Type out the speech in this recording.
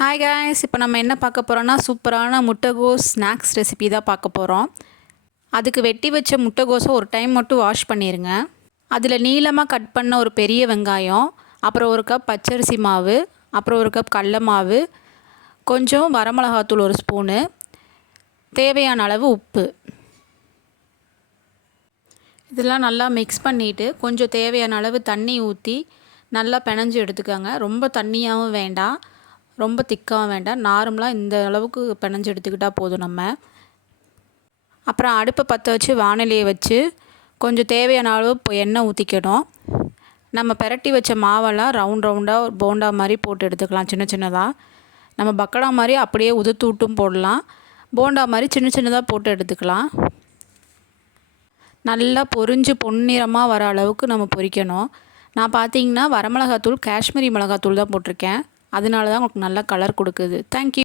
Hi guys, இப்போ நம்ம என்ன பார்க்க போகிறோன்னா சூப்பரான முட்டைகோஸ் ஸ்நாக்ஸ் ரெசிபி தான் பார்க்க போகிறோம். அதுக்கு வெட்டி வச்ச முட்டைகோஸை ஒரு டைம் மட்டும் வாஷ் பண்ணிடுங்க. அதில் நீளமாக கட் பண்ண ஒரு பெரிய வெங்காயம், அப்புறம் ஒரு கப் பச்சரிசி மாவு, அப்புறம் ஒரு கப் கடல மாவு, கொஞ்சம் வரமிளகாத்தூள் ஒரு ஸ்பூனு, தேவையான அளவு உப்பு, இதெல்லாம் நல்லா மிக்ஸ் பண்ணிவிட்டு கொஞ்சம் தேவையான அளவு தண்ணி ஊற்றி நல்லா பிணைஞ்சு எடுத்துக்கோங்க. ரொம்ப தண்ணியாகவும் வேண்டாம், ரொம்ப திக்காகவும் வேண்டாம், நார்மலாக இந்த அளவுக்கு பிணைஞ்சு எடுத்துக்கிட்டால் போதும். நம்ம அப்புறம் அடுப்பை பற்ற வச்சு வானிலையை வச்சு கொஞ்சம் தேவையான அளவு எண்ணெய் ஊற்றிக்கணும். நம்ம பிரட்டி வச்ச மாவெல்லாம் ரவுண்டாக ஒரு போண்டா மாதிரி போட்டு எடுத்துக்கலாம். சின்ன சின்னதாக நம்ம பக்கடா மாதிரி அப்படியே உதுத்து விட்டும் போடலாம், போண்டா மாதிரி சின்ன சின்னதாக போட்டு எடுத்துக்கலாம். நல்லா பொரிஞ்சு பொன்னிறமாக வர அளவுக்கு நம்ம பொரிக்கணும். நான் பார்த்தீங்கன்னா வரமிளகாத்தூள் காஷ்மீரி மிளகாத்தூள் தான் போட்டிருக்கேன், அதனால தான் உங்களுக்கு நல்ல கலர் கொடுக்குது. தேங்க்யூ.